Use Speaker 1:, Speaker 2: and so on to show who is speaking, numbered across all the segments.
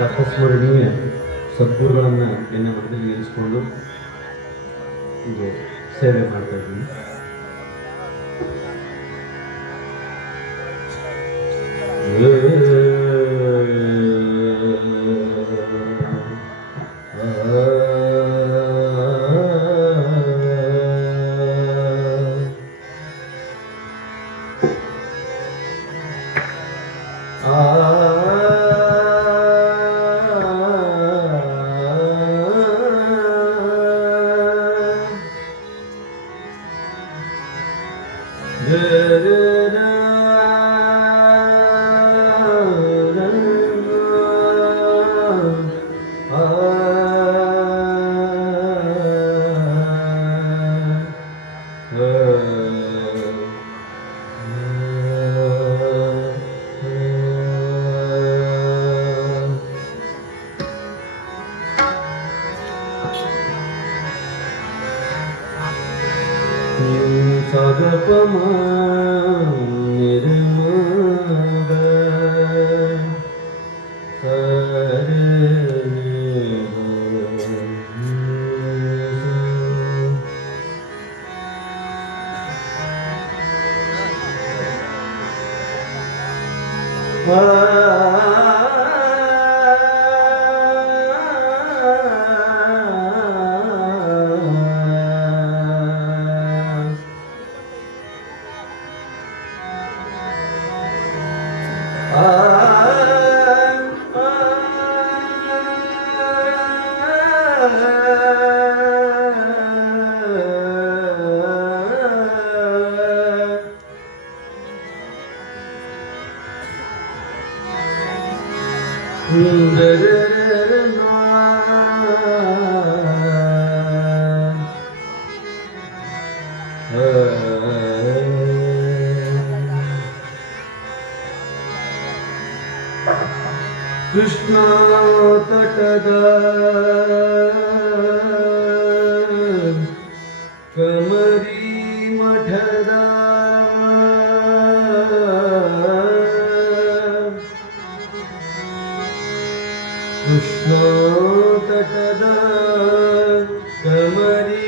Speaker 1: ರಥಸ್ಮರಣೀಯ ಸದ್ಗುರುಗಳನ್ನು ನಿನ್ನ ಮನದಲ್ಲಿ ಇರಿಸಿಕೊಂಡು ಇದು ಸೇವೆ ಮಾಡ್ತಾ ಇದ್ದೀನಿ. ಕೃಷ್ಣಾತಟದ ಕಮರಿ ಮಠದ ಕೃಷ್ಣಾತಟದ ಕಮರಿ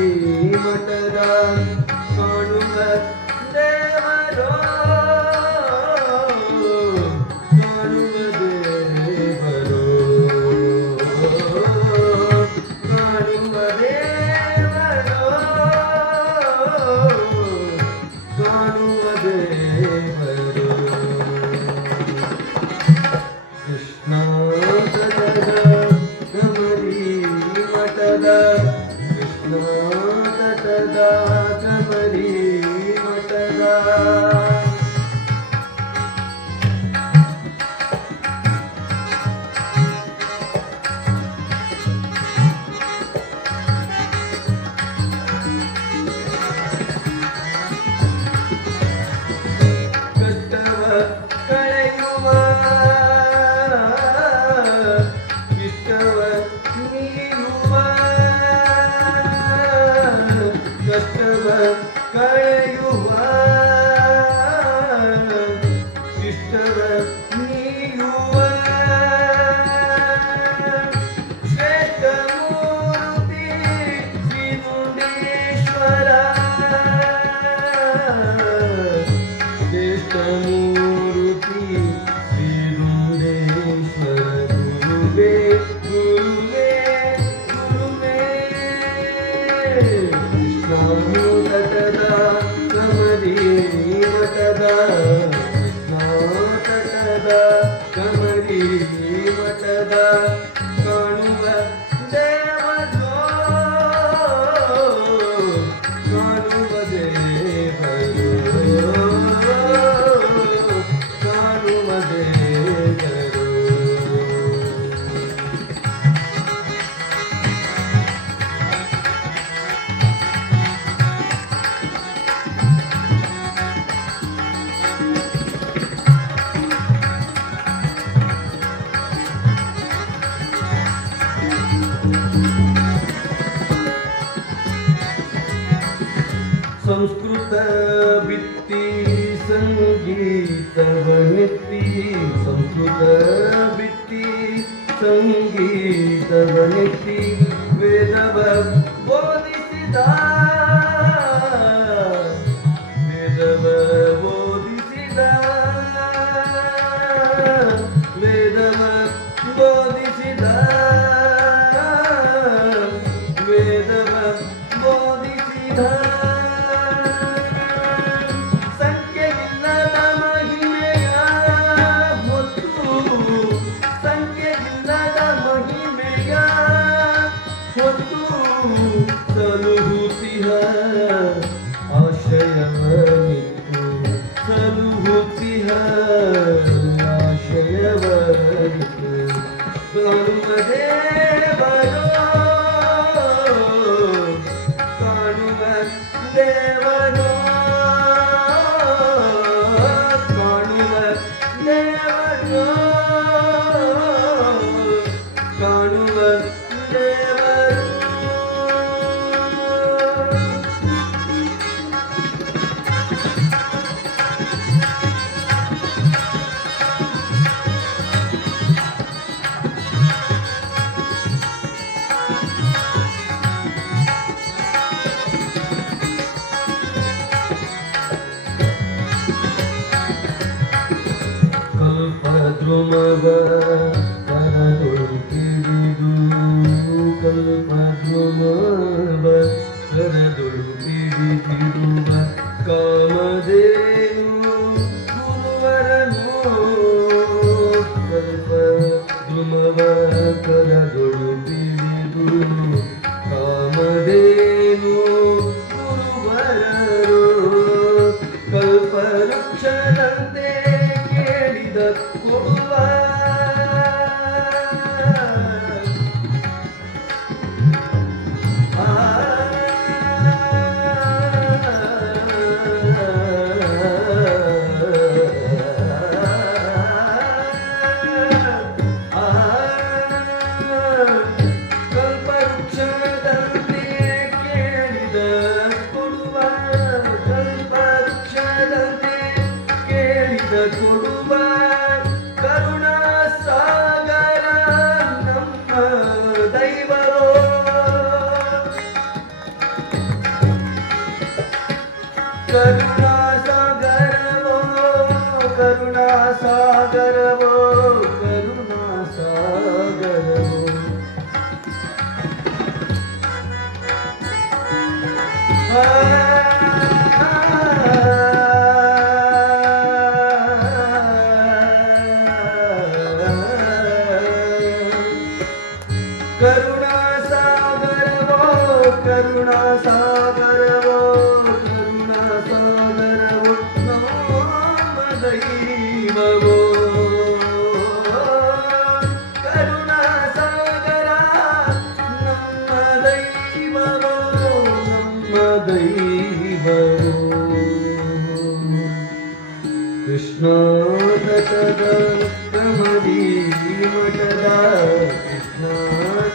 Speaker 1: Krishna संस्कृत वित्ती संगीत वनिति संस्कृत वित्ती संगीत वनिति वेदभक्ति காணுவர் Drumava करुणा सागर वो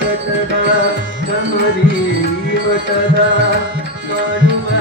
Speaker 1: तदा समदेव तदा मानुमा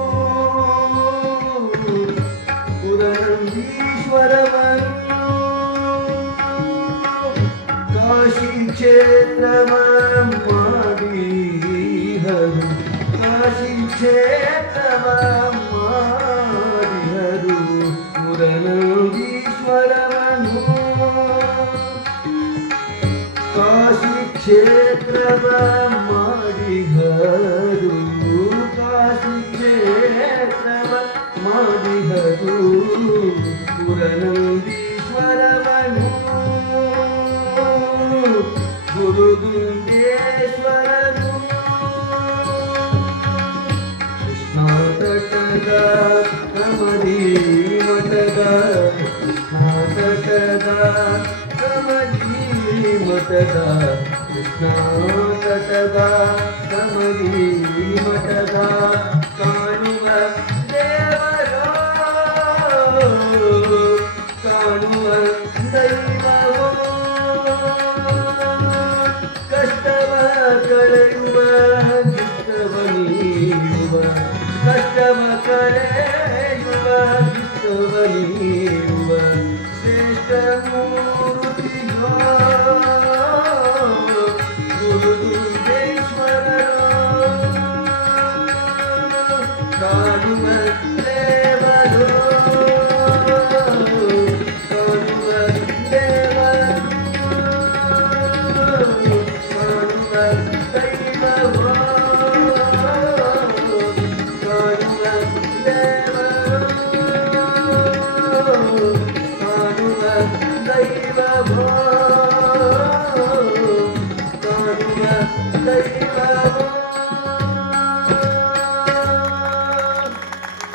Speaker 1: కాశీక్షేత్రమాదిహరు కాశీక్షేత్రమాదిహరు పురనందీశ్వరమను కాశీక్షేత్రమా గణేశ్వరమను గురుగుండేశ్వరను. కృష్ణాటగా కమదీ మటగా కృష్ణాటగా కమదీ మటగా కృష్ణాటగా కమదీ మటగా కానుగా